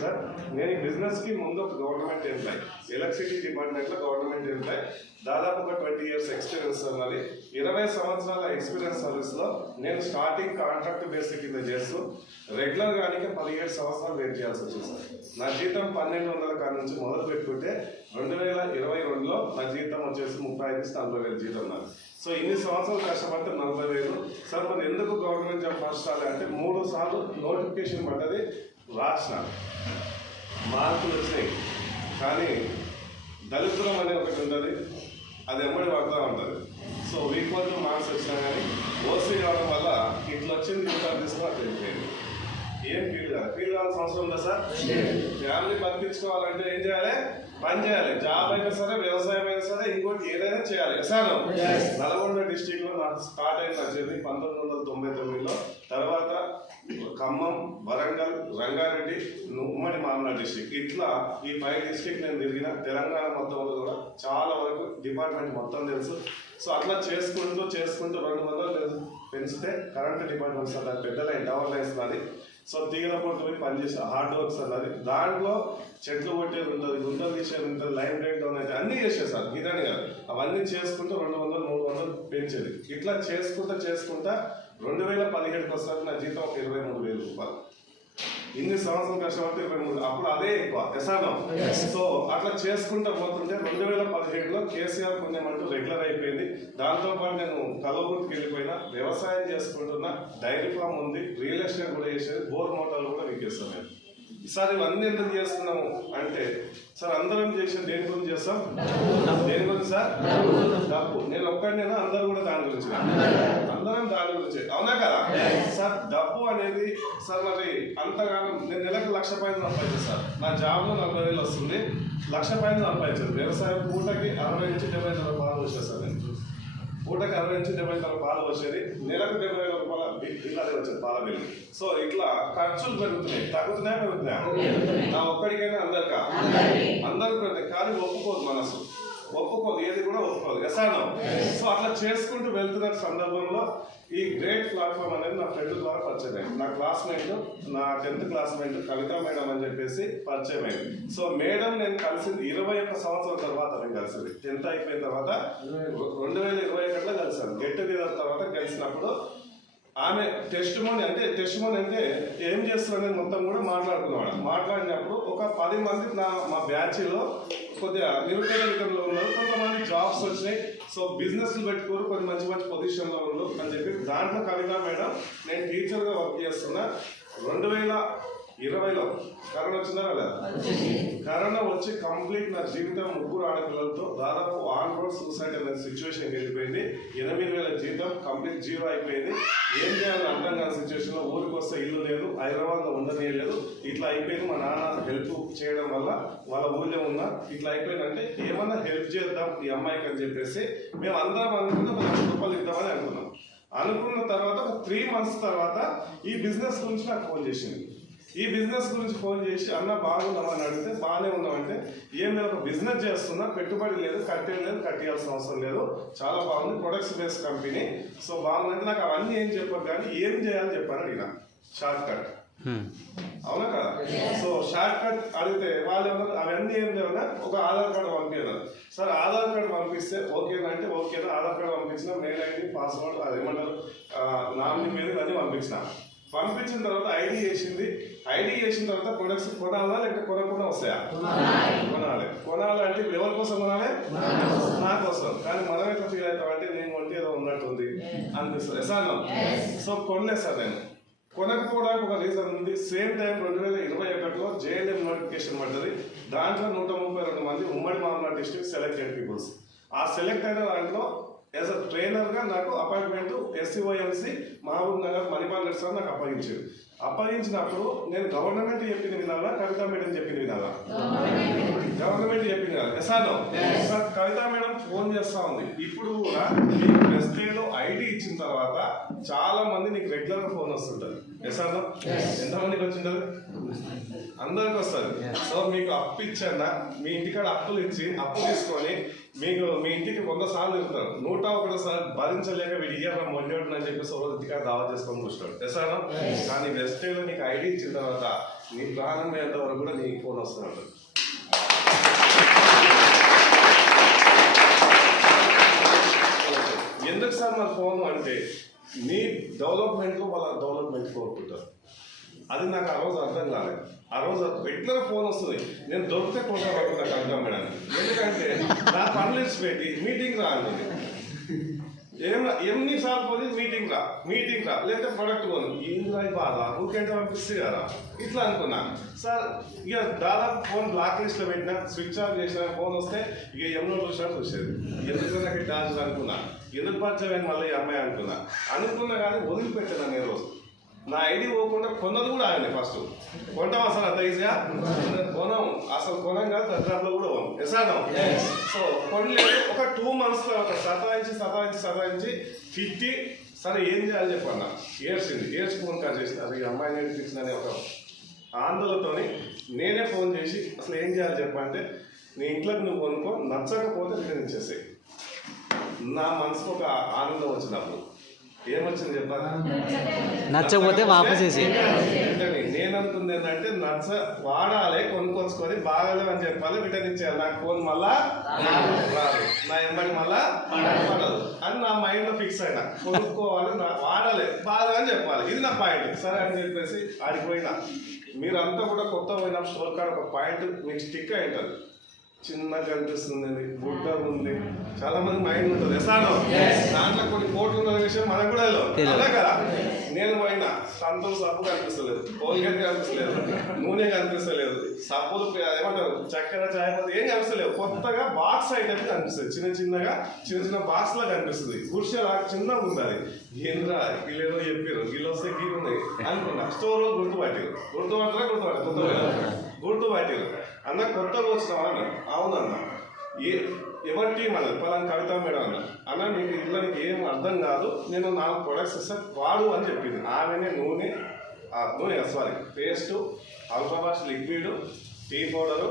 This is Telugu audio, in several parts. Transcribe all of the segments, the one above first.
సార్ నేను ఈ బిజినెస్ కి ముందు ఒక గవర్నమెంట్ ఎంప్లాయ్, ఎలక్ట్రిసిటీ డిపార్ట్మెంట్ లో గవర్నమెంట్ ఎంప్లాయ్, దాదాపు ఒక 20 years ఎక్స్పీరియన్స్ ఉన్నది. 20 సంవత్సరాల ఎక్స్పీరియన్స్ సర్వీస్ లో నేను స్టార్టింగ్ కాంట్రాక్ట్ బేసిక్ కింద చేస్తూ రెగ్యులర్ గానే 17 సంవత్సరాలు వెయిట్ చేయాల్సి వచ్చింది సార్. నా జీతం 1200 కాడ నుంచి మొదలు పెట్టుకుంటే 2022లో నా జీతం వచ్చేసి 35-40 వేలు జీతం నాకు. సో ఇన్ని సంవత్సరాలు కష్టపడితే 40,000 సార్. మరి ఎందుకు గవర్నమెంట్ జాబ్ రాష్ట్రాలు అంటే 3 సార్లు నోటిఫికేషన్ పడ్డది, రాసిన మార్కులు వచ్చినాయి. కానీ దళితులం అనేది ఒకటి ఉంటుంది, అది ఎమ్మడి పడుతూ ఉంటుంది. సో వీక్వల్ మార్క్స్ వచ్చినా కానీ ఓసీ కావడం వల్ల ఇట్లా వచ్చింది, ఇట్లా తీసుకుని అట్లా వెళ్ళిపోయింది. ఏం ఫీల్ కావాల్సిన అవసరం ఉందా సార్? ఫ్యామిలీ బతికించుకోవాలంటే ఏం చేయాలి? పని చేయాలి. జాబ్ అయినా సరే, వ్యవసాయం అయినా సరే, ఇంకోటి ఏదైనా చేయాలి సార్. నల్గొండ డిస్టిక్ లో నాకు స్టార్ట్ అయిన వచ్చేది 1999లో. తర్వాత ఖమ్మం, వరంగల్, రంగారెడ్డి, ఉమ్మడి మామూలు డిస్టిక్, ఇట్లా ఈ 5 డిస్టిక్ నేను తిరిగిన. తెలంగాణ మొత్తంలో కూడా చాలా వరకు డిపార్ట్మెంట్ మొత్తం తెలుసు. సో అట్లా చేసుకుంటూ 200 పెంచితే కరెంట్ డిపార్ట్మెంట్ సార్, దాని పెద్ద లైన్, టవర్ లైన్స్ నాది. సో తీగల పొట్టు పోయి పనిచేసే హార్డ్ వర్క్స్ అన్నది, దాంట్లో చెట్లు కొట్టేది ఉంటుంది, గుంటలు తీసేది ఉంటుంది, లైన్ బ్రేక్ డౌన్ అయితే అన్నీ చేసేసారు. ఇదని కాదు, అవన్నీ చేసుకుంటూ 200-300 పెంచేది. ఇట్లా చేసుకుంటా 2017కి వస్తారు నా జీతం ఒక 23,000 రూపాయలు. ఇన్ని సంవత్సరం కష్టపడితే 23, అప్పుడు అదే ఎక్కువ ఎసానం. సో అట్లా చేసుకుంటూ పోతుంటే 2017లో కేసీఆర్ పుణ్యం అంటూ రెగ్యులర్ అయిపోయింది. దాంతోపాటు నేను కలవకుర్తికి వెళ్ళిపోయినా, వ్యవసాయం చేసుకుంటున్నా, డైరీ ఫామ్ ఉంది, రియల్ ఎస్టేట్ కూడా చేసేది, బోర్ మోటార్లు కూడా వికేస్తాను నేను. సార్ ఇవన్నీ ఎందుకు చేస్తున్నాము అంటే సార్, అందరం చేసిన దేని గురించి చేస్తాం? దేని గురించి సార్? డబ్బు. నేను ఒక్కడినేనా? అందరూ కూడా దాని గురించి, అందరం దాని గురించి, అవునా కదా సార్? డబ్బు అనేది సార్ మరి అంతగానో నేను నెలకు 1,00,000 రూపాయలు సంపాదించాను సార్. నా జాబ్లో 40,000 వస్తుంది, 1,00,000 రూపాయలు సంపాదించాను. వ్యవసాయం పూటకి 60-70 పాలు వచ్చేది సార్. నేను పూటకి 60-70 పాలు వచ్చేది, నెలకు 70,000 రూపాయల బిల్ అదే వచ్చేది, పాల బిల్లు. సో ఇట్లా ఖర్చులు పెరుగుతున్నాయి, పెరుగుతున్నాయి. నా ఒక్కడికైనా అందరికా? అందరికి పెరుగుతాయి. కానీ ఒప్పుకోదు మనసు, ఒప్పుకోదు, ఏది కూడా ఒప్పుకోదు ఎసానం. సో అట్లా చేసుకుంటూ వెళ్తున్న సందర్భంలో ఈ గ్రేట్ ప్లాట్ఫామ్ అనేది నా ఫ్రెండ్ ద్వారా పరిచయం అయింది. నా క్లాస్మేట్, నా 10th క్లాస్మేట్ కవిత మేడం అని చెప్పేసి పరిచయం అయింది. సో మేడం నేను కలిసింది 21 సంవత్సరాల తర్వాత. నేను కలిసింది 10th అయిపోయిన తర్వాత 2021లో కలిసాను. గెట్ టుగెదర్ తర్వాత కలిసినప్పుడు ఆమె టెస్టిమోనీ అంటే ఏం చేస్తున్నారనేది మొత్తం కూడా మాట్లాడినప్పుడు ఒక 10 మంది మా బ్యాచ్లో కొద్దిగా నిరుపేదరికంలో ఉన్నారు, కొంతమంది జాబ్స్ వచ్చినాయి. సో బిజినెస్లు పెట్టుకోరు, కొన్ని మంచి పొజిషన్లో ఉన్నారు అని చెప్పి దాంట్లో కవిత మేడం నేను టీచర్గా వర్క్ చేస్తున్నా. 2020లో కరోనా వచ్చిందా కదా? కరోనా వచ్చి కంప్లీట్ నా జీవితం 3 ఆడపిల్లలతో దాదాపు ఆన్ రోడ్ సూసైడ్ అనే సిచ్యువేషన్కి వెళ్ళిపోయింది. 8,000 జీతం కంప్లీట్ జీరో అయిపోయింది. ఏం చేయాలని అర్థం కాని సిచ్యువేషన్లో ఊరికి వస్తే ఇల్లు లేదు, హైదరాబాద్లో ఉండలేదు. ఇట్లా అయిపోయింది. మా నాన్న హెల్ప్ చేయడం వల్ల వాళ్ళ ఊళ్ళో ఉన్నా ఇట్లా అయిపోయిందంటే ఏమన్నా హెల్ప్ చేద్దాం ఈ అమ్మాయికి అని చెప్పేసి మేము అందరం అనుకుంటే ఒక 1,00,000 రూపాయలు ఇద్దామని అనుకున్న తర్వాత ఒక 3 months తర్వాత ఈ బిజినెస్ గురించి నాకు ఫోన్ చేసింది. ఈ బిజినెస్ గురించి ఫోన్ చేసి అన్న బాగున్నామని అడిగితే బాగానే ఉన్నామంటే, ఏం లేదు, ఒక బిజినెస్ చేస్తున్నా, పెట్టుబడి లేదు, కట్టేయాల్సిన అవసరం లేదు, చాలా బాగుంది, ప్రొడక్ట్స్ బేస్డ్ కంపెనీ, సో బాగుందంటే నాకు అవన్నీ ఏం చెప్పారు కానీ ఏం చేయాలని చెప్పాను అడిగిన. షార్ట్ కట్, అవునా కదా? సో షార్ట్ కట్ అడిగితే వాళ్ళు ఏమన్నారు, అవన్నీ ఏం లేవన్నా ఒక ఆధార్ కార్డు పంపించారు. సార్ ఆధార్ కార్డు పంపిస్తే ఓకేనా అంటే ఓకేనా. ఆధార్ కార్డు పంపించిన, మెయిల్ ఐడి, పాస్వర్డ్, అది ఏమంటారు, నామినీ పేరు అన్నీ పంపించిన తర్వాత ఐడి చేసిన తర్వాత ప్రొడక్ట్స్ కొనాలా లేకపోతే కొనకుండా వస్తాయా? కొనాలంటే ఎవరి కోసం కొనాలి? నా కోసం. కానీ మనం ఎట్లా ఫీల్ అవుతామంటే నేను కొంటే ఏదో ఉన్నట్టుంది అనిపిస్తుంది ఎసానం. సో కొనలేదు సార్. నేను కొనకపోవడానికి ఒక రీజన్ ఉంది. సేమ్ టైం 2021లో JNM నోటిఫికేషన్ పడ్డది. దాంట్లో 132 మంది ఉమ్మడి మామూలు డిస్ట్రిక్ట్ సెలెక్టెడ్ పీపుల్స్. ఆ సెలెక్ట్ అయిన దాంట్లో యాజ్ అ ట్రైనర్గా నాకు appointment SCOMC Mahbubnagar Manipal Reddy sir నాకు అప్పగించినప్పుడు నేను గవర్నమెంట్ చెప్పింది వినాలా, కవిత మేడం చెప్పింది వినాలా? గవర్నమెంట్ చెప్పింది కదా ఎసానో. సార్ కవిత మేడం ఫోన్ చేస్తా ఉంది. ఇప్పుడు కూడా మీకు ప్రెస్టేలో ఐడి ఇచ్చిన తర్వాత చాలా మంది నీకు రెగ్యులర్గా ఫోన్ వస్తుంటుంది ఎసానో. ఎంతమందికి వచ్చింటుంది? అందరికి వస్తుంది. సో మీకు అప్పు ఇచ్చన్నా, మీ ఇంటికాడ అప్పులు ఇచ్చి అప్పు తీసుకొని మీకు మీ ఇంటికి 100 సార్లు వెళ్తారు, 101 సార్లు భరించలేక వీడు ఇయ్యాల మొండి అని చెప్పేసి ఒక ఇంటికి దావా చేసుకొని కూర్చుంటాడు ఎసానా. కానీ వెస్టేలో నీకు ఐడి ఇచ్చిన తర్వాత నీ ప్రాణం అయ్యేంత వరకు కూడా నీకు ఫోన్ వస్తున్నాడు. ఎందుకు సార్ మన ఫోన్ అంటే నీ డెవలప్మెంట్లో వాళ్ళ డెవలప్మెంట్ కోరుకుంటారు. అది నాకు ఆ రోజు అర్థం కాలేదు. ఆ రోజు రెగ్యులర్ ఫోన్ వస్తుంది, నేను దొరికితే కొంటాను నాకు అర్థం మేడం. ఎందుకంటే నా పనులు పెట్టి మీటింగ్ రా అంటుంది. ఎన్నిసార్లు పోతే మీటింగ్ రా లేకపోతే ప్రొడక్ట్ కొను, ఏంది రాయి బాధ ఊరికంటే పంపిస్తే కదా ఇట్లా అనుకున్నా సార్. ఇక దాదాపు ఫోన్ బ్లాక్ లిస్ట్లో పెట్టినా, స్విచ్ ఆఫ్ చేసిన ఫోన్ వస్తే ఇక ఎన్నో చూసేది. ఎందుకు నాకు డాన్స్ అనుకున్నా, ఎందుకు పరిచయం మళ్ళీ ఈ అమ్మాయి అనుకున్నా కానీ వదిలిపెట్టాను నేను రోజు. నా ఐడి పోకుండా కొన్నది కూడా ఆగండి. ఫస్ట్ కొంటాం అసలు అంత ఈజీగా కొనం, అసలు కొనం కాదు, దర్జాలో కూడా కొనం ఎసాడం. సో కొనలేదు. ఒక 2 months తర్వాత సతాయించి ఫిట్టి సరే ఏం చేయాలి చెప్పన్నా, ఏడ్చి ఫోన్ కాల్ చేసి అది అమ్మాయి నేర్పించిందని ఒక ఆందోళనతో నేనే ఫోన్ చేసి అసలు ఏం చేయాలి చెప్పంటే, నీ ఇంట్లోకి నువ్వు కొనుక్కో, నచ్చకపోతే రిటర్న్ ఇచ్చేసాయి. నా మనసుకు ఒక ఆనందం వచ్చినప్పుడు ఏమొచ్చింది చెప్పాలి, నచ్చకపోతే వాపస్ చేసి. నేనంటుంది ఏంటంటే వాడాలి, కొనుక్కొచ్చుకొని బాగాలేదు అని చెప్పాలి, రిటర్న్ ఇచ్చేయాలి. నాకు ఫోన్ మళ్ళా రాదు, నా ఎంబడి మళ్ళా పడదు అని నా మైండ్ లో ఫిక్స్ అయినా. కొనుక్కోవాలి, వాడాలి, బాగా అని చెప్పాలి, ఇది నా పాయింట్. సరే అని చెప్పేసి ఆడిపోయినా. మీరంతా కూడా కొత్త పోయిన స్టోర్ కాడ ఒక పాయింట్ మీకు స్టిక్ అయి ఉంటుంది, చిన్నగా కనిపిస్తుంది, గుడ్డ ఉంది, చాలా మంది మైండ్ ఉంటుంది ఎసానో. దాంట్లో కొన్ని కోట్లు ఉన్న విషయం మనకు కూడా అలా కదా. నేను పోయినా సంతోష సబ్బు కనిపిస్తలేదు, కోల్గేట్ కనిపిస్తలేదు, నూనె కనిపిస్తలేదు, సబ్బులు ఏమంటారు చక్కెర చాయపతి ఏం కనిపిస్తలేవు. కొత్తగా బాక్స్ ఐటమ్ కనిపిస్తుంది, చిన్న బాక్స్ లా కనిపిస్తుంది. గుడిసె చిన్నగా ఉంది. అది ఏంద్రా వీళ్ళేదో చెప్పారు, వీళ్ళు వస్తే గీ ఉన్నాయి అనుకున్నా. స్టోర్ లో గుర్తుపట్టారు అన్న కొత్తగా వచ్చినావా అన్న. అవునన్న. ఎవరి టీం అన్నది పలానా కవిత మేడం అన్న మీకు ఇళ్ళకి ఏం అర్థం కాదు, నేను 4 ప్రొడక్ట్స్ ఇస్తాను వాడు అని చెప్పింది. ఆమెనే నూనె paste, Ultrawash liquid, tea powder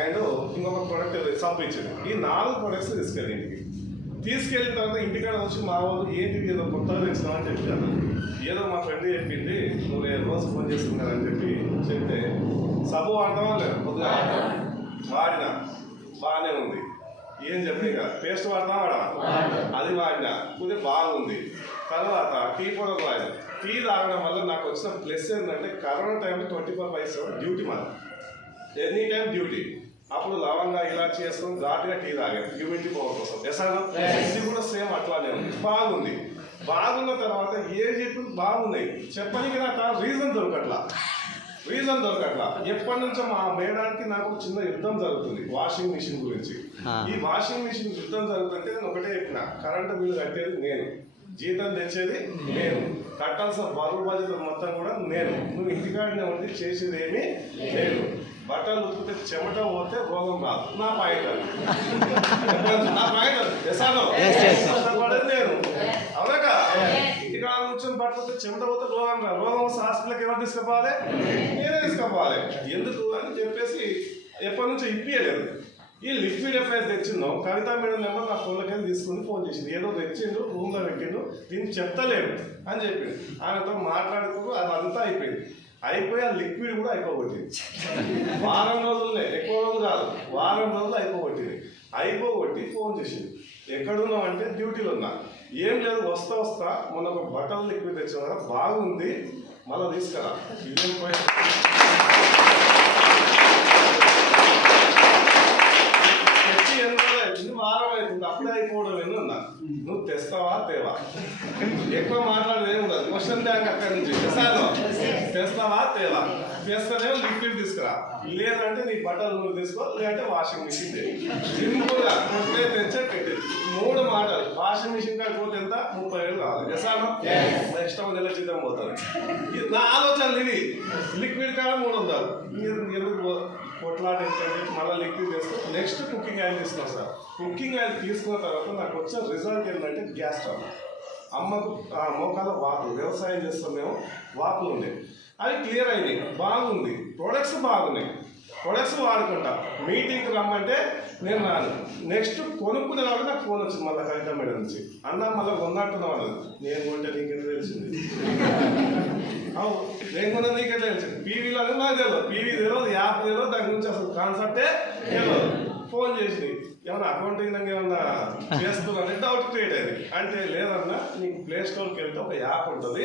and ఇంకొక ప్రొడక్ట్ సబ్బు ఇచ్చింది. ఈ 4 ప్రొడక్ట్స్ తీసుకెళ్ళిన తర్వాత ఇంటికాడ వచ్చి మా వాళ్ళు ఏంటి ఏదో కొత్తగా తెచ్చినామని చెప్పాను. ఏదో మా ఫ్రెండ్ చెప్పింది, నువ్వు రోజు ఫోన్ చేస్తున్నారని చెప్తే సబ్బు వాడతావా లేదా, కొద్దిగా వాడినా బాగానే ఉంది. ఏం చెప్పి పేస్ట్ వాడతావా, అది వాడినా కొద్దిగా బాగుంది. తర్వాత టీ పౌడర్ వాడినా. టీ తాగడం వల్ల నాకు వచ్చిన ప్లస్ ఏంటంటే, కరోనా టైంలో 24/7 డ్యూటీ మనం, ఎనీ టైం డ్యూటీ. అప్పుడు లవంగా ఇలాచి చేసుకొని ఘాటుగా టీ తాగాను హ్యూమిడిటీ పవర్ కోసం ఎసాను. ఇది కూడా సేమ్ అట్లానే ఉంది, బాగుంది. బాగున్న తర్వాత ఏం చెప్పి బాగున్నాయి చెప్పడానికి నాకు రీజన్ దొరకట్లా. ఎప్పటి నుంచో మా మేడానికి నాకు చిన్న యుద్ధం జరుగుతుంది వాషింగ్ మిషన్ గురించి. ఈ వాషింగ్ మిషన్ యుద్ధం జరుగుతుంటే నేను ఒకటే చెప్పిన, కరెంటు బిల్లు కట్టేది నేను, జీతం తెచ్చేది నేను, కట్టాల్సిన బరువు బాధ్యత మొత్తం కూడా నేను. నువ్వు ఇంటికాడనే ఉండి చేసేది ఏమీ లేదు. బట్టలు ఉతికితే చెమట పోతే రోగం రాదు. నా పాయింట్ అది. నేను అవునాక ఇంటికాడ కూర్చొని బట్టలు చెమట పోతే రోగం రాదు. రోగం వస్తే హాస్పిటల్కి ఎవరు తీసుకుపోవాలి, నేనే తీసుకుపోవాలి. ఎందుకు అని చెప్పేసి ఎప్పటి నుంచో ఇప్పియలేదు. ఈ లిక్విడ్ ఎప్పుడైతే తెచ్చిందో కవిత మేడం నెంబర్ నా ఫోన్లోకి తీసుకుని ఫోన్ చేసింది. ఏదో తెచ్చిండు, రూమ్లో పెట్టిండు, దీన్ని చెప్తలేడు అని చెప్పింది. ఆమెతో మాట్లాడుతూ అదంతా అయిపోయింది. అయిపోయి ఆ లిక్విడ్ కూడా అయిపోగొట్టింది. వారం రోజులనే, ఎక్కువ రోజులు కాదు, వారం రోజులు అయిపోగొట్టి ఫోన్ చేసింది. ఎక్కడున్నావు అంటే డ్యూటీలో ఉన్నా. ఏం లేదు, వస్తా మొన్న ఒక బట్టల లిక్విడ్ తెచ్చావు కదా బాగుంది, మళ్ళీ తీసుకురా. ఇదేం పోయి వారం అవుతుంది, అప్పుడే అయిపోవడం ఏంటన్నా. నువ్వు తెస్తావా తేవా, ఎక్కువ మాట్లాడేది ఏమి ఉండదు. క్వశ్చన్ బ్యాంక్ అక్కడి నుంచి తెస్తావా తేవా, తెస్తేనే లిక్విడ్ తీసుకురా, లేదంటే నీ బట్టలు నువ్వు తీసుకో, లేదంటే వాషింగ్ మిషన్ సింపుల్గా తెచ్చే పెట్టి 3 మాటలు. వాషింగ్ మిషన్ కాడ పోతే ఎంత, 30,000 కావాలి ఎసాను, నెక్స్ట్ నెల జీతం పోతుంది. నా ఆలోచనలు ఇది. లిక్విడ్ కాడ 300 ఎందుకు కొట్లాట ఏంటంటే మళ్ళీ లిక్విడ్ చేసుకో. నెక్స్ట్ కుకింగ్ ఆయిల్ తీసుకున్నాం సార్. కుకింగ్ ఆయిల్ తీసుకున్న తర్వాత నాకు వచ్చిన రిజల్ట్ ఏంటంటే గ్యాస్ ట్రబుల్. అమ్మకు మోకాల వాపులు, వ్యవసాయం చేస్తాం మేము, వాపులు ఉండేవి, అవి క్లియర్ అయినాయి. బాగుంది, ప్రొడక్ట్స్ బాగున్నాయి. ప్రొడక్ట్స్ వాడుకుంటా. మీటింగ్కి రమ్మంటే నేను రాను. నెక్స్ట్ కొనుక్కునే వాళ్ళు నాకు ఫోన్ వచ్చింది మళ్ళీ కవిత మేడం నుంచి, అన్న మళ్ళీ కొన్నట్టున్నావు అన్నది. నేను కొంటే నీకెంత తెలిసింది? అవును, నేను కొన్నా నీకెంత తెలిసింది? పీవీలో అనేది నాకు తెలియదు, పీవీ తెలియదు, యాప్ తెలియదు, దాని గురించి అసలు కాన్సెప్టే తెలియదు. ఫోన్ చేసి ఏమన్నా అకౌంటింగ్ ఏమన్నా చేస్తున్నారని డౌట్ క్రియేట్ అయింది. అంటే లేదన్నా, నీకు ప్లే స్టోర్కి వెళ్తే ఒక యాప్ ఉంటుంది,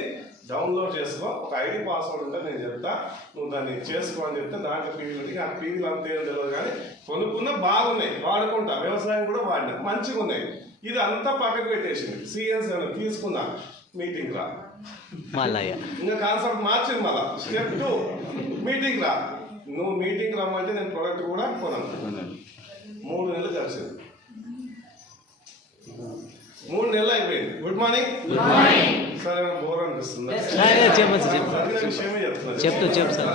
డౌన్లోడ్ చేసుకో, ఒక ఐడి పాస్వర్డ్ ఉంటే నేను చెప్తా, నువ్వు దాన్ని చేసుకో అని చెప్తే దాంట్లో పీవీలు ఉంటుంది. ఆ పీవీలు అంత ఏం తెలియదు, కానీ కొనుక్కున్న బాగున్నాయి, వాడుకుంటా, వ్యవసాయం కూడా వాడినా, మంచిగా ఉన్నాయి. ఇది అంతా పక్కకు పెట్టేసింది. సిఎన్స్ తీసుకున్నా, మీటింగ్ రా, ఇంకా కాన్సెప్ట్ మార్చింది. మళ్ళా స్టెప్ 2 మీటింగ్ రా. నువ్వు మీటింగ్ రమ్మంటే నేను ప్రోడక్ట్ కూడా కొనను. 3 నెలలు కలిసింది, 3 నెలలు అయిపోయింది. గుడ్ మార్నింగ్ సార్, బోర్ అనిపిస్తుంది. విషయమే చెప్తున్నా.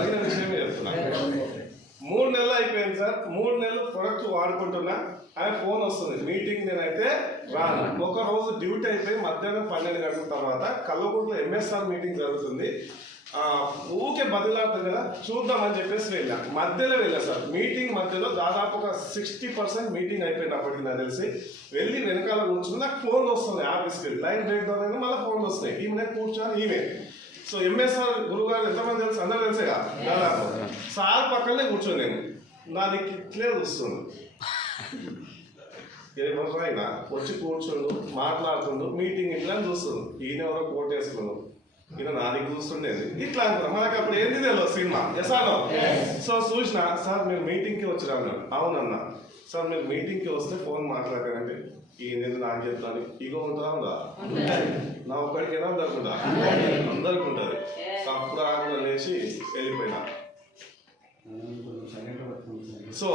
3 నెలలు అయిపోయింది సార్. 3 నెలలు ప్రొడక్ట్ వాడుకుంటున్నా. ఆయన ఫోన్ వస్తుంది, మీటింగ్ నేనైతే రాను. ఒక రోజు డ్యూటీ అయిపోయి మధ్యాహ్నం 12 గంటల తర్వాత కల్లకూరులో ఎంఎస్ఆర్ మీటింగ్ జరుగుతుంది. ఊకే బదిలాడుతుంది కదా, చూద్దామని చెప్పేసి వెళ్ళా. మధ్యలో వెళ్ళా సార్, మీటింగ్ మధ్యలో దాదాపు ఒక 60% మీటింగ్ అయిపోయినప్పటికీ నాకు తెలిసి వెళ్ళి వెనకాల కూర్చుని నాకు ఫోన్ వస్తుంది. ఆఫీస్కి లైన్ బ్రేక్ డౌన్ అయినా మళ్ళీ ఫోన్ వస్తాయి. ఈమె కూర్చొని ఈమె. సో ఎంఎస్ఆర్ గురువు గారు ఎంతమంది తెలుసు? అందరూ తెలిసేగా దాదాపు. సార్ పక్కనే కూర్చొని నేను, నాది ఇట్లే చూస్తుంది. అయినా వచ్చి కూర్చోండు, మాట్లాడుతుండు, మీటింగ్ ఇట్లా చూస్తుంది. ఈయన ఎవరో కోట్ వేసుకున్నాడు, ఈయన నాదికి చూస్తుండేది ఇట్లా అనుకున్నా. మనకు అప్పుడు ఏంది తెలియదు సినిమా. ఎసానో సో చూసిన, సార్ మీరు మీటింగ్కి వచ్చి రాన్నారు. అవునన్నా. సార్ మీరు మీటింగ్కి వస్తే ఫోన్ మాట్లాడారంటే ఈయన నాకు చెప్తాను, ఇగో ఉంటుందా? ఉందా? నా ఒక్కడికి ఎలా జరుగుతుందా? అందరికి ఉంటుంది. అప్పుడు ఆకుండా లేచి వెళ్ళిపోయినా. సో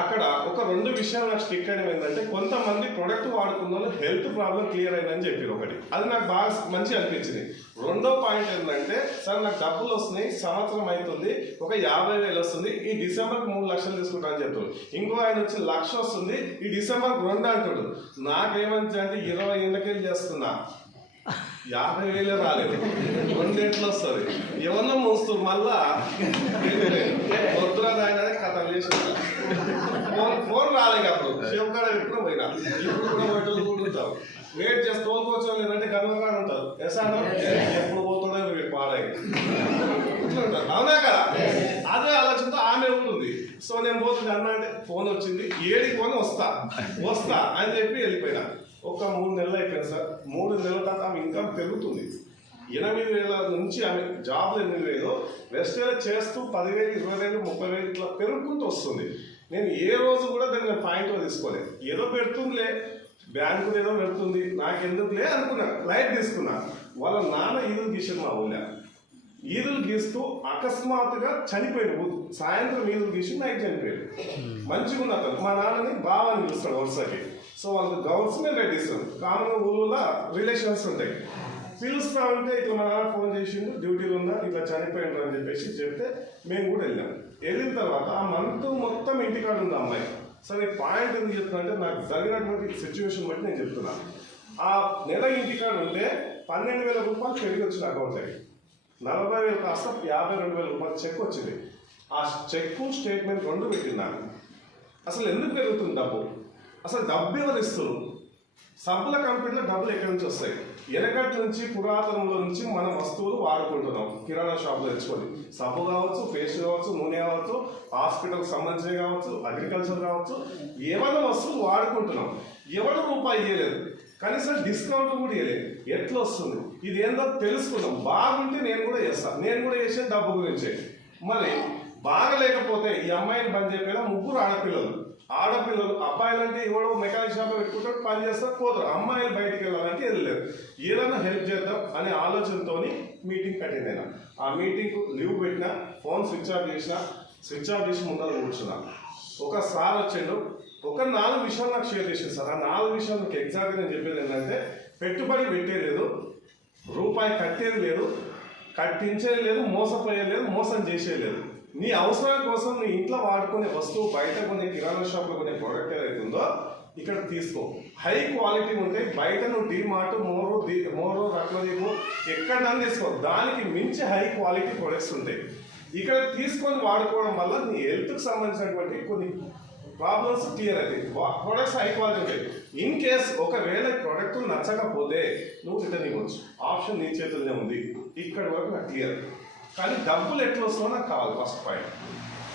అక్కడ ఒక 2 విషయాలు నాకు స్టిక్ అయినవి. ఏంటంటే కొంతమంది ప్రొడక్ట్ వాడుకున్న వాళ్ళు హెల్త్ ప్రాబ్లం క్లియర్ అయిందని చెప్పారు ఒకటి, అది నాకు బాగా మంచి అనిపించింది. 2వ పాయింట్ ఏంటంటే, సార్ నాకు డబ్బులు వస్తున్నాయి, సంవత్సరం అవుతుంది, ఒక 50,000 వస్తుంది, ఈ డిసెంబర్కి 3 లక్షలు తీసుకుంటా అని చెప్తారు. ఇంకో ఆయన వచ్చి 1,00,000 వస్తుంది, ఈ డిసెంబర్కి 2 అంటాడు. నాకేమంటే అంటే 20 ఏళ్ళకెళ్ళి చేస్తున్నా, 50,000 రాలేదు, 2 ఏళ్ళు వస్తుంది. ఎవరినో మోస్తూ మళ్ళా వద్దురా ఆయన కథ చేసి ఫోన్ రాలేదు. అప్పుడు శివకాడ ఎప్పుడు పోయినా, ఇప్పుడు కూడా బయటలు కూడుతారు, వెయిట్ చేసి తోలుకోవచ్చు. లేదంటే గర్వంగా ఉంటారు. ఎసానో ఎప్పుడు పోతుందో మీరు పాడై ఇట్లా ఉంటారు. అవునా కదా? అదే ఆలోచనతో ఆమె ఉంటుంది. సో నేను పోతుంది అన్న అంటే ఫోన్ వచ్చింది, 7కి పోనీ వస్తా అని చెప్పి వెళ్ళిపోయినా. ఒక 3 నెలలు అయిపోయింది సార్. 3 నెలల తర్వాత ఆమె ఇంకా పెరుగుతుంది. 8,000 నుంచి ఆమె జాబ్లు 8,000, వెస్టేజ్ చేస్తూ 10,000, 20,000, 30,000 ఇట్లా పెరుగుకుంటూ వస్తుంది. నేను ఏ రోజు కూడా దాన్ని పాయింట్గా తీసుకోలేదు. ఏదో పెడుతుందిలే, బ్యాంకులు ఏదో పెడుతుంది, నాకెందుకులే అనుకున్నా, లైట్ తీసుకున్నా. వాళ్ళ నాన్న ఈదులు గీసాడు మా ఊళ్ళో. ఈదులు గీస్తూ అకస్మాత్తుగా చనిపోయాడు. సాయంత్రం ఈదులు గీసి నైట్ చనిపోయాడు. మంచిగా ఉన్న అతను మా నాన్నని బావని పిలుస్తాడు వరుసకి. సో వాళ్ళకి గౌడ్స్ మీద రెడ్డిస్తాడు. కామన్గా ఊళ్ళో రిలేషన్స్ ఉంటాయి. పిలుస్తా ఉంటే ఇట్లా మా నాన్న ఫోన్ చేసిండు, డ్యూటీలో ఉన్నా, ఇట్లా చనిపోయిండ్రు అని చెప్పేసి చెప్తే మేము కూడా వెళ్ళాం. వెళ్ళిన తర్వాత ఆ మంత్ మొత్తం ఇంటికాడ ఉంది అమ్మాయి. సరే పాయింట్ ఎందుకు చెప్తున్నా అంటే, నాకు జరిగినటువంటి సిచ్యువేషన్ బట్టి నేను చెప్తున్నా. ఆ నెల ఇంటికాడ ఉంటే 12,000 రూపాయలు పెరిగి వచ్చిన అకౌంట్కి, 40,000 కాస్త 52,000 రూపాయలు చెక్ వచ్చింది. ఆ చెక్కు స్టేట్మెంట్ 2 పెట్టినాను. అసలు ఎందుకు పెరుగుతుంది డబ్బు? అసలు డబ్బు ఎవరు ఇస్తారు? సబ్బుల కంపెనీలో డబ్బులు ఎక్కడి నుంచి వస్తాయి? వెనకటి నుంచి పురాతనంలో నుంచి మనం వస్తువులు వాడుకుంటున్నాం. కిరాణా షాప్లో తెచ్చుకొని సబ్బు కావచ్చు, పేస్ట్ కావచ్చు, నూనె కావచ్చు, హాస్పిటల్కి సంబంధించి కావచ్చు, అగ్రికల్చర్ కావచ్చు, ఏమైనా వస్తువులు వాడుకుంటున్నాం. ఎవరు రూపాయి ఇవ్వలేదు, కనీసం డిస్కౌంట్ కూడా ఇవ్వలేదు. ఎట్లా వస్తుంది? ఇది ఏందో తెలుసుకుందాం. బాగుంటే నేను కూడా చేస్తాను, నేను కూడా చేసే డబ్బు గురించే. మరి బాగలేకపోతే ఈ అమ్మాయిని బంద్ చెప్పేలా 3 ఆడపిల్లలు. అబ్బాయిలంటే ఎవడో మెకానిక్ షాప్లో పెట్టుకుంటారు, పని చేస్తారు, పోతారు. అమ్మాయిలు బయటికి వెళ్ళాలంటే వెళ్ళలేరు. ఏదైనా హెల్ప్ చేద్దాం అనే ఆలోచనతో మీటింగ్ అటెండ్ అయినా. ఆ మీటింగ్కు లీవ్ పెట్టినా, ఫోన్ స్విచ్ ఆఫ్ చేసి ముందర కూర్చున్నా. ఒక సార్ వచ్చిండు, ఒక 4 విషయాలు నాకు షేర్ చేసింది సార్. ఆ 4 విషయాలు మీకు ఎగ్జాక్ట్గా నేను చెప్పేది ఏంటంటే, పెట్టుబడి పెట్టేది లేదు, రూపాయి కట్టేది లేదు, కట్టించేది లేదు, మోసపోయేది లేదు, మోసం చేసేది లేదు. నీ అవసరం కోసం నీ ఇంట్లో వాడుకునే వస్తువు, బయట కొనే కిరాణా షాప్లో కొనే ప్రోడక్ట్ ఏదైతుందో ఇక్కడ తీసుకో. హై క్వాలిటీ ఉంటే బయట నువ్వు డీమార్ట్, మోరు రత్నదీపు ఎక్కడన్నా తీసుకో. దానికి మించి హై క్వాలిటీ ప్రొడక్ట్స్ ఉంటాయి. ఇక్కడ తీసుకొని వాడుకోవడం వల్ల నీ హెల్త్కి సంబంధించినటువంటి కొన్ని ప్రాబ్లమ్స్ క్లియర్ అవుతాయి. ప్రొడక్ట్స్ హై క్వాలిటీ ఉంటాయి. ఇన్ కేస్ ఒకవేళ ప్రొడక్ట్ నచ్చకపోతే నువ్వు రిటర్న్ ఇవ్వచ్చు, ఆప్షన్ నీ చేతుల్లోనే ఉంది. ఇక్కడ వరకు నాకు క్లియర్. కానీ డబ్బులు ఎట్లా వస్తుందో నాకు కావాలి. ఫస్ట్ పాయింట్,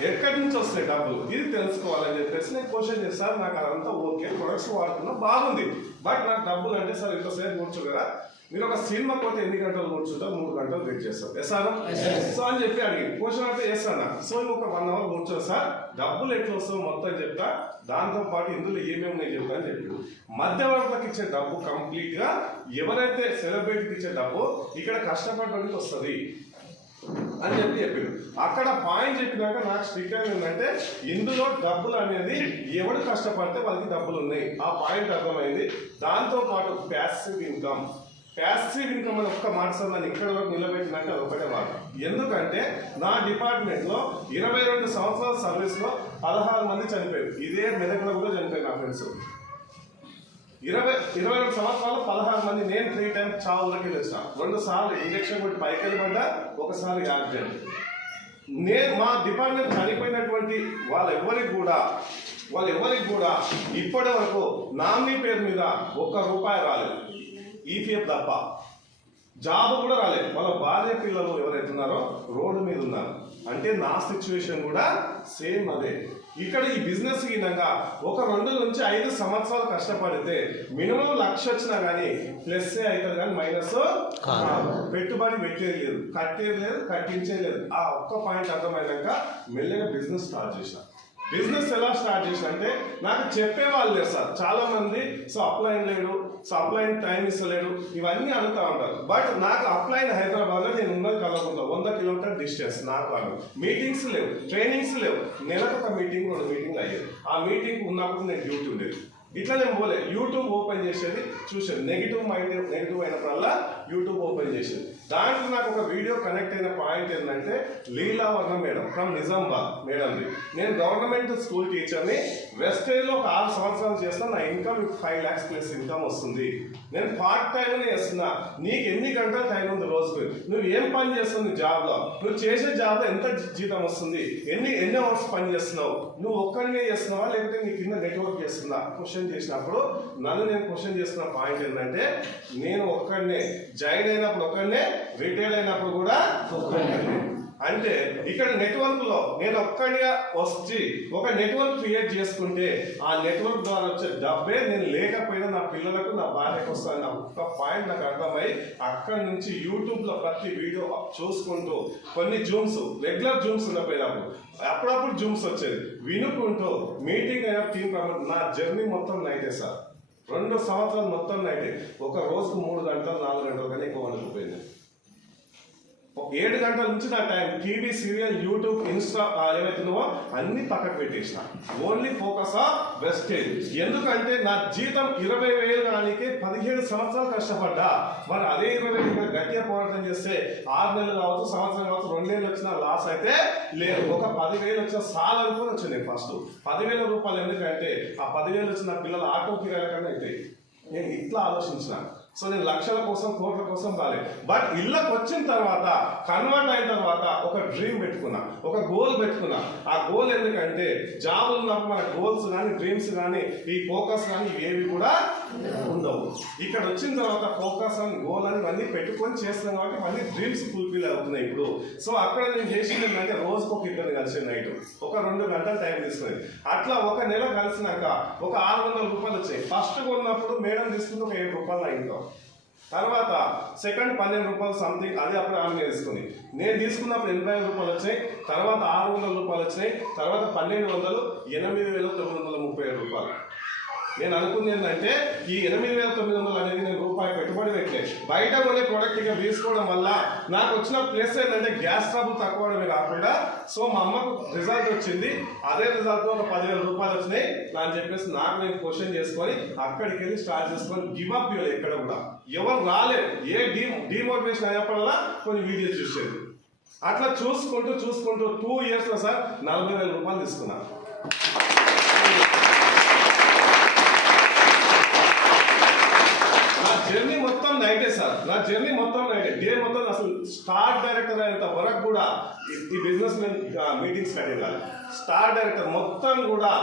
ఎక్కడి నుంచి వస్తాయి డబ్బులు ఇది తెలుసుకోవాలని చెప్పేసి నేను క్వశ్చన్ చేస్తాను. నాకు అదంతా ఓకే, ప్రొడక్ట్స్ వాడుతున్నా బాగుంది, బట్ నాకు డబ్బులు అంటే సార్ ఇంతసేపు కూర్చో కదా, మీరు ఒక సినిమా పోతే ఎన్ని గంటలు కూర్చుంటారు? 3 గంటలు వెయిట్ చేస్తారు. Yes sir? సో అని చెప్పి అడిగి క్వశ్చన్ అంటే ఎస్ అన్న. సో ఒక 1 అవర్ కూర్చోండి సార్, డబ్బులు ఎట్లా వస్తుందో మొత్తం చెప్తా, దాంతో పాటు ఇందులో ఏమేమి నేను చెప్తా అని చెప్పి మధ్యవర్తులకు ఇచ్చే డబ్బు కంప్లీట్ గా ఎవరైతే సెలబ్రిటీకి ఇచ్చే డబ్బు ఇక్కడ కష్టపడడానికి వస్తుంది అని చెప్పిండు. అక్కడ పాయింట్ చెప్పినాక నాకు స్ట్రిక్ అయింది ఏంటంటే ఇందులో డబ్బులు అనేది ఎవడు కష్టపడితే వాళ్ళకి డబ్బులు ఉన్నాయి. ఆ పాయింట్ అర్థమైంది. దాంతో పాటు ప్యాసివ్ ఇన్కమ్ అని ఒక్క మాట సార్ నన్ను ఇక్కడ వరకు నిలబెట్టినట్టు అది ఒకటే మాట. ఎందుకంటే నా డిపార్ట్మెంట్లో 22 సంవత్సరాల సర్వీస్లో 16 మంది చనిపోయారు. ఇదే మెదక్లో కూడా చనిపోయారు నా ఫ్రెండ్స్. 22 సంవత్సరాలు 16 మంది. నేను 3 టైమ్స్ చావులకి వచ్చిన, 2 సార్లు ఇంజక్షన్ కొట్టి పైకి వెళ్ళబడ్డా, ఒకసారి యాక్సిడెంట్. నేను మా డిపార్ట్మెంట్ చనిపోయినటువంటి వాళ్ళెవ్వరికి కూడా ఇప్పటి వరకు నామినీ పేరు మీద ₹1 రాలేదు, ఈపీఎఫ్ తప్ప. జాబ్ కూడా రాలేదు. వాళ్ళ భార్య పిల్లలు ఎవరైతే ఉన్నారో రోడ్డు మీద ఉన్నారు. అంటే నా సిచ్యువేషన్ కూడా సేమ్ అదే. ఇక్కడ ఈ బిజినెస్ విధంగా ఒక 2 నుంచి 5 సంవత్సరాలు కష్టపడితే మినిమం 1,00,000 వచ్చినా కానీ ప్లస్ అవుతుంది కానీ మైనస్ పెట్టుబడి పెట్టేది లేదు, కట్టేది లేదు, కట్టించేది లేదు. ఆ ఒక్క పాయింట్ అర్థమైనాక మెల్లగా బిజినెస్ స్టార్ట్ చేసిన. బిజినెస్ ఎలా స్టార్ట్ చేసిన అంటే నాకు చెప్పేవాళ్ళు లేదు సార్. చాలా మంది సో అప్లైన్ లేడు, సో అప్లైన్ టైం ఇస్తలేడు, ఇవన్నీ అడుగుతూ ఉంటారు. బట్ నాకు అప్లైన్ హైదరాబాద్లో నేను ఉన్నది కలవకుండా 100 కిలోమీటర్ డిస్టెన్స్. నాకు మీటింగ్స్ లేవు, ట్రైనింగ్స్ లేవు. నెలకు ఒక మీటింగ్ 2 మీటింగ్లు అయ్యేది. ఆ మీటింగ్ ఉన్నప్పుడు నేను డ్యూటీ ఉండేది. ఇట్లా నేను పోలే, యూట్యూబ్ ఓపెన్ చేసేది, చూసేది. నెగిటివ్ అయినప్పుడల్లా యూట్యూబ్ ఓపెన్ చేసేది. దాంట్లో నాకు ఒక వీడియో కనెక్ట్ అయిన పాయింట్ ఏంటంటే లీలావర్ణ మేడం ఫ్రమ్ నిజామాబాద్ మేడంది. నేను గవర్నమెంట్ స్కూల్ టీచర్ని. వెస్టేజ్లో ఒక 6 సంవత్సరాలు చేస్తున్నా. నా ఇన్కమ్ 5 lakhs ప్లస్ ఇన్కమ్ వస్తుంది. నేను పార్ట్ టైం చేస్తున్నా. నీకు ఎన్ని గంటల టైం ఉంది రోజుకు? నువ్వు ఏం పని చేస్తుంది జాబ్లో? నువ్వు చేసే జాబ్లో ఎంత జీతం వస్తుంది? ఎన్ని అవర్స్ పని చేస్తున్నావు? నువ్వు ఒక్కడినే చేస్తున్నావా లేకపోతే నీ కింద నెట్వర్క్ చేస్తుందా? క్వశ్చన్ చేసినప్పుడు నేను క్వశ్చన్ చేస్తున్న పాయింట్ ఏంటంటే నేను ఒక్కడనే జాయిన్ అయినప్పుడు ఒక్కడనే, రిటైల్ అయినప్పుడు కూడా ఒక్కడనే. అంటే ఇక్కడ నెట్వర్క్ లో నేను ఒక్కడిగా వచ్చి ఒక నెట్వర్క్ క్రియేట్ చేసుకుంటే ఆ నెట్వర్క్ ద్వారా వచ్చే డబ్బే నేను లేకపోయినా నా పిల్లలకు, నా భార్యకు వస్తాను. నా ఒక్క పాయింట్ నాకు అర్థమై అక్కడి నుంచి యూట్యూబ్ లో ప్రతి వీడియో చూసుకుంటూ, కొన్ని జూమ్స్ రెగ్యులర్ జూమ్స్ ఉండపోయినప్పుడు అప్పుడప్పుడు జూమ్స్ వచ్చేది, వినుకుంటూ మీటింగ్ అయిన టీం కాబట్టి నా జర్నీ మొత్తం నైటే సార్. 2 సంవత్సరాలు మొత్తం నైటే. ఒక రోజుకు 3 గంటలు 4 గంటలు కానీ ఎక్కువ వండుకుపోయింది. 7 గంటల నుంచి నా time TV, serial, YouTube, Insta ఏవైతున్నావో అన్ని పక్కకు పెట్టేసిన. Only focus on wastage. ఎందుకంటే నా జీతం 20,000 కానీ 17 సంవత్సరాలు కష్టపడ్డా. మరి అదే 20,000 ఇక్కడ గట్టిగా పోరాటం చేస్తే 6 నెలలు కావచ్చు, సంవత్సరం కావచ్చు, 2 నెలలు వచ్చినా లాస్ అయితే లేదు. ఒక 10,000 వచ్చిన సాల్ అనుకుని వచ్చింది. ఫస్ట్ 10,000 రూపాయలు. ఎందుకంటే ఆ 10,000 వచ్చిన పిల్లల ఆటో కిరాయిల కన్నా అవుతాయి. నేను ఇట్లా ఆలోచించిన. సో నేను లక్షల కోసం, కోట్ల కోసం రాలేదు. బట్ ఇళ్ళకి వచ్చిన తర్వాత, కన్వర్ట్ అయిన తర్వాత ఒక డ్రీమ్ పెట్టుకున్నా, ఒక గోల్ పెట్టుకున్నా. ఆ గోల్ ఎందుకంటే జాబ్ ఉన్నప్పుడు మన గోల్స్ కానీ, డ్రీమ్స్ కానీ, ఈ ఫోకస్ కానీ ఇవేవి కూడా ఉండవు. ఇక్కడ వచ్చిన తర్వాత ఫోకస్ అని, గోల్ అని ఇవన్నీ పెట్టుకొని చేస్తున్నాం కాబట్టి ఇవన్నీ డ్రీమ్స్ ఫుల్ఫిల్ అవుతున్నాయి ఇప్పుడు. సో అక్కడ నేను చేసింది ఏంటంటే రోజుకు ఒక 2 కలిసి నైట్ ఒక 2 గంటలు టైం తీసుకునేది. అట్లా 1 నెల కలిసినాక ఒక 600 రూపాయలు వచ్చాయి. ఫస్ట్ కొన్నప్పుడు మేడం తీసుకుంటే ఒక 7 రూపాయలు నా ఇన్కమ్. తర్వాత సెకండ్ 12 రూపాయలు సంథింగ్, అది అప్పుడు ఆమె తీసుకుంది. నేను తీసుకున్నప్పుడు 85 రూపాయలు వచ్చాయి. తర్వాత 600 రూపాయలు వచ్చినాయి. తర్వాత 1200, 8,937 రూపాయలు. నేను అనుకుంది ఏంటంటే ఈ 8,900 అనేది నేను రూపాయి పెట్టుబడి పెట్టలే. బయట కొనే ప్రోడక్ట్ ఇక తీసుకోవడం వల్ల నాకు వచ్చిన ప్లస్ ఏంటంటే గ్యాస్ ట్రబుల్ తక్కువడమే కాకుండా, సో మా అమ్మకు రిజల్ట్ వచ్చింది. అదే రిజల్ట్తో ఒక 10,000 రూపాయలు వచ్చినాయి అని చెప్పేసి నాకు నేను క్వశ్చన్ చేసుకొని అక్కడికి వెళ్ళి స్టార్ట్ చేసుకొని గివ్ అప్ ఇవ్వలేదు. ఎక్కడ కూడా ఎవరు రాలేదు. ఏ డిమోటివేషన్ అయినప్పుడల్లా కొన్ని వీడియోస్ చూసేది. అట్లా చూసుకుంటూ 2 yearsలో సార్ 40,000 రూపాయలు తీసుకున్నాను. జర్నీ మొత్తం నైటే సార్, నా జర్నీ మొత్తం నైటే, డే మొత్తం అసలు స్టార్ డైరెక్టర్ అయ్యేంత వరకు కూడా ఈ బిజినెస్ మీటింగ్స్ అటెండ్ కాదు. స్టార్ డైరెక్టర్ మొత్తం కూడా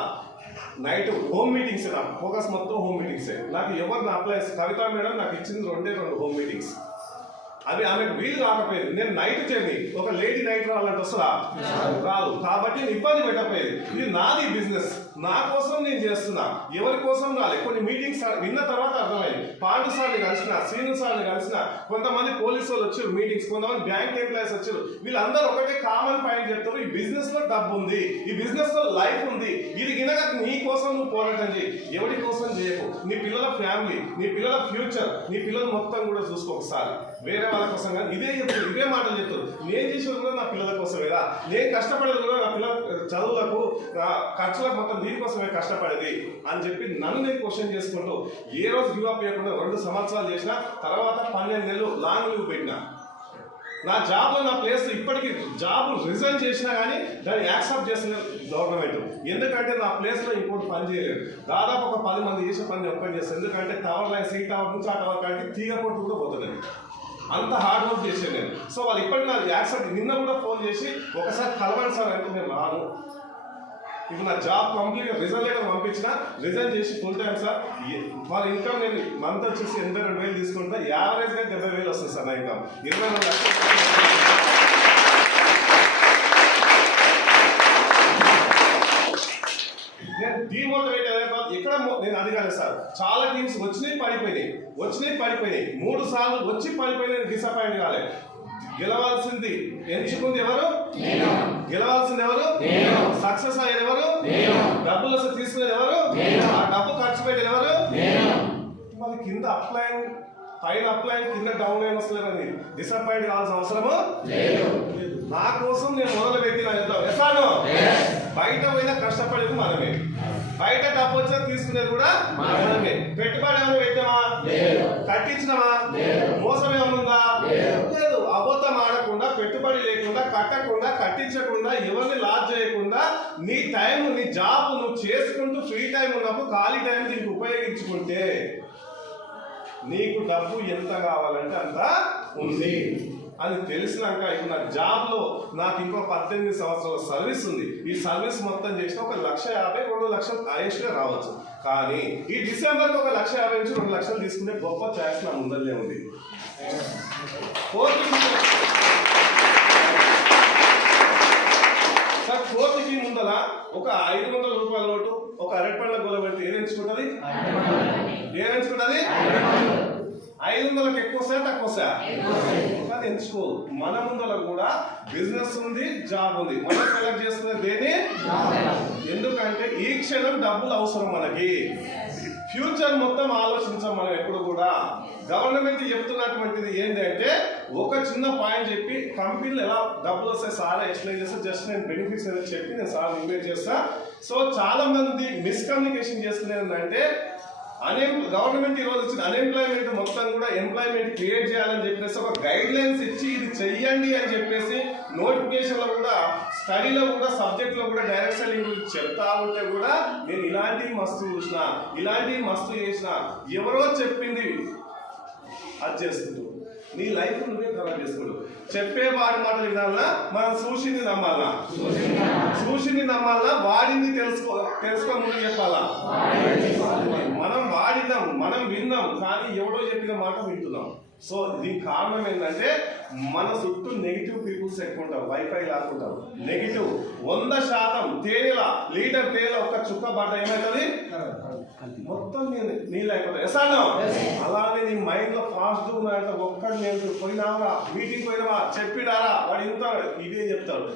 నైట్ హోమ్ మీటింగ్స్, నాకు ఫోకస్ మొత్తం హోమ్ మీటింగ్సే. నాకు ఎవరు అప్లై, కవిత మేడం నాకు ఇచ్చింది 2 హోమ్ మీటింగ్స్. అవి ఆమెకు వీలు కాకపోయేది. నేను నైట్ జర్నీ, ఒక లేడీ నైట్ రావాలంటే వస్తుందా? రాదు. కాబట్టి నేను ఇబ్బంది పెట్టకపోయేది. ఇది నాది బిజినెస్, నా కోసం నేను చేస్తున్నా, ఎవరి కోసం రాలేదు. కొన్ని మీటింగ్స్ విన్న తర్వాత అర్థమైంది. పాండు సార్ని కలిసిన, శ్రీను సార్ని కలిసిన, కొంతమంది పోలీసు వాళ్ళు వచ్చారు మీటింగ్స్, కొంతమంది బ్యాంక్ ఎంప్లాయీస్ వచ్చారు. వీళ్ళందరూ ఒకటే కామన్ పాయింట్ చెప్తారు, ఈ బిజినెస్ లో డబ్బు ఉంది, ఈ బిజినెస్ లో లైఫ్ ఉంది, ఇది గినక నీ కోసం నువ్వు పోరాటం చేయి, ఎవరి కోసం చేయకు. నీ పిల్లల ఫ్యామిలీ, నీ పిల్లల ఫ్యూచర్, నీ పిల్లలు మొత్తం కూడా చూసుకో ఒకసారి. వేరే వాళ్ళ కోసం కానీ ఇదే చెప్తారు, ఇవే మాటలు చెప్తారు. నేను చేసేది కూడా నా పిల్లల కోసమేదా, నేను కష్టపడేది కూడా నా పిల్లల చదువులకు, నా ఖర్చులకు, మొత్తం దీనికోసమే కష్టపడేది అని చెప్పి నన్ను నేను క్వశ్చన్ చేసుకుంటూ ఏ రోజు గివ్ అప్ చేయకుండా 2 సంవత్సరాలు చేసిన తర్వాత 12 నెలలు లాంగ్ లీవ్ పెట్టిన. నా జాబ్లో, నా ప్లేస్ ఇప్పటికీ జాబ్ రిజైన్ చేసినా కానీ దాన్ని యాక్సెప్ట్ చేసిన గవర్నమెంట్. ఎందుకంటే నా ప్లేస్లో ఇంకోటి పని చేయలేదు. దాదాపు ఒక 10 మంది చేసే పని ఒక్కటి చేస్తాను. ఎందుకంటే టవర్ లైన్, సీ టవర్ నుంచి ఆ టవర్ కానీ తీగ కొట్టు కూడా పోతుంది, అంత హార్డ్ వర్క్ చేసాను నేను. సో వాళ్ళు ఇప్పటికి నాకు యాక్సెప్ట్, నిన్న కూడా ఫోన్ చేసి ఒకసారి కలవండి సార్ అంటే నేను రాను. ఇప్పుడు నా జాబ్ కంప్లీట్గా రిజైన్ లెటర్ పంపించిన, రిజైన్ చేసి ఫుల్ టైం సార్. వాళ్ళ ఇన్కమ్ నేను మంత్ వచ్చేసి 82,000 తీసుకుంటా, యావరేజ్గా 70,000 వస్తుంది సార్ నా ఇన్కమ్. 22 లక్షలు. నేను డిమోటివేట్ అయ్యే ఎక్కడ నేను అడగాలి సార్. చాలా టీమ్స్ వచ్చినాయి పడిపోయినాయి, 3 సార్లు వచ్చి పడిపోయినాయి, డిసప్పాయింట్ కాలేదు. గెలవాల్సింది ఎంచుకుంది ఎవరు? గెలవాల్సింది ఎవరు? సక్సెస్ అయ్యేది ఎవరు? డబ్బులు అసలు తీసుకునేది ఎవరు? ఆ డబ్బు ఖర్చు పెట్టేది ఎవరు? వాళ్ళ కింద అప్లైన్, పైన అప్లైన్, కింద డౌన్ లైన్ వస్తలేదని డిసప్పాయింట్ కావాల్సిన అవసరము లేదు. నా కోసం నేను మొదలు పెట్టిన ఎసాను. బయట పోయినా కష్టపడేది మనమే, బయట డబ్బు వచ్చా తీసుకునేది కూడా మనమే. పెట్టుబడి ఏమైనా పెట్టామా? కట్టించినమా? మోసం ఏమనుందా? లేదు. అబద్ధం ఆడకుండా, పెట్టుబడి లేకుండా, కట్టకుండా, కట్టించకుండా, ఎవరిని లాస్ చేయకుండా, నీ టైం, నీ జాబ్ నువ్వు చేసుకుంటూ ఫ్రీ టైం ఉన్నప్పుడు ఖాళీ టైం దీనికి ఉపయోగించుకుంటే నీకు డబ్బు ఎంత కావాలంటే అంత ఉంది అని తెలిసినాక, ఇప్పుడు నా జాబ్లో నాకు ఇంకో 18 సంవత్సరాల సర్వీస్ ఉంది. ఈ సర్వీస్ మొత్తం చేసిన 1,50,000, 2 లక్షలు హైయెస్ట్గా రావచ్చు. కానీ ఈ డిసెంబర్కి 1,50,000 నుంచి 2 లక్షలు తీసుకునే గొప్ప ఛాన్స్ నా ముందరనే ఉంది. సార్, కోర్టుకి ముందర ఒక 500 రూపాయల నోటు, ఒక అరటిపండ్ల గోల పెడితే ఏది ఎంచుకుంటుంది? 500కి ఎక్కువ వస్తాయా తక్కువ వస్తాయా? కానీ ఎంచుకో. మన ముందర కూడా బిజినెస్ ఉంది, జాబ్ ఉంది. మనం సెలెక్ట్ చేసుకునే దేని? ఎందుకంటే ఈ క్షణం డబ్బులు అవసరం మనకి. ఫ్యూచర్ మొత్తం ఆలోచించాం మనం ఎప్పుడు కూడా. గవర్నమెంట్ చెప్తున్నటువంటిది ఏంటంటే, ఒక చిన్న పాయింట్ చెప్పి కంపెనీలు ఎలా డబ్బులు వస్తాయి సార్ ఎక్స్ప్లెయిన్ చేస్తా. జస్ట్ నేను బెనిఫిట్స్ అనేది చెప్పి నేను సార్ ఇన్వైట్ చేస్తా. సో చాలా మంది మిస్కమ్యూనికేషన్ చేసుకునేది అంటే, గవర్నమెంట్ ఈరోజు ఇచ్చిన అన్ఎంప్లాయ్మెంట్ మొత్తం కూడా ఎంప్లాయ్మెంట్ క్రియేట్ చేయాలని చెప్పేసి ఒక గైడ్ లైన్స్ ఇచ్చి ఇది చెయ్యండి అని చెప్పేసి నోటిఫికేషన్లో కూడా, స్టడీలో కూడా, సబ్జెక్ట్లో కూడా డైరెక్ట్ సెల్లింగ్ గురించి చెప్తా ఉంటే కూడా నేను ఇలాంటివి మస్తు చూసిన, ఇలాంటివి మస్తు చేసిన, ఎవరో చెప్పింది అది చేసుకుంటూ నీ లైఫ్ నువ్వే ఖరాబ్ చేసుకుంటూ. చెప్పే వాడి మాటలు వినాలన్నా, మనం చూసింది నమ్మాలా, వాడింది తెలుసుకో ముందు చెప్పాలా. మనం వాడినాం, మనం విన్నాం, కానీ ఎవడో చెప్పిన మాట వింటున్నాం. సో దీనికి కారణం ఏంటంటే, మన చుట్టూ నెగిటివ్ పీపుల్స్ ఎక్కువ ఉంటారు, వైఫై లాక్కుంటారు. నెగిటివ్ 100% తేనెల, లీటర్ తేనెల ఒక్క చుక్క పడ్డ ఏమవుతుంది? మొత్తం నీళ్ళు అయిపోతాయి. ఎసాను అలానే నీ మైండ్ లో ఫాస్ట్ ఉన్నాయంటే ఒక్కడు నేను పోయినావా, మీటింగ్ పోయినావా, చెప్పిడారా, వాడు ఇంత ఇదే చెప్తాడు.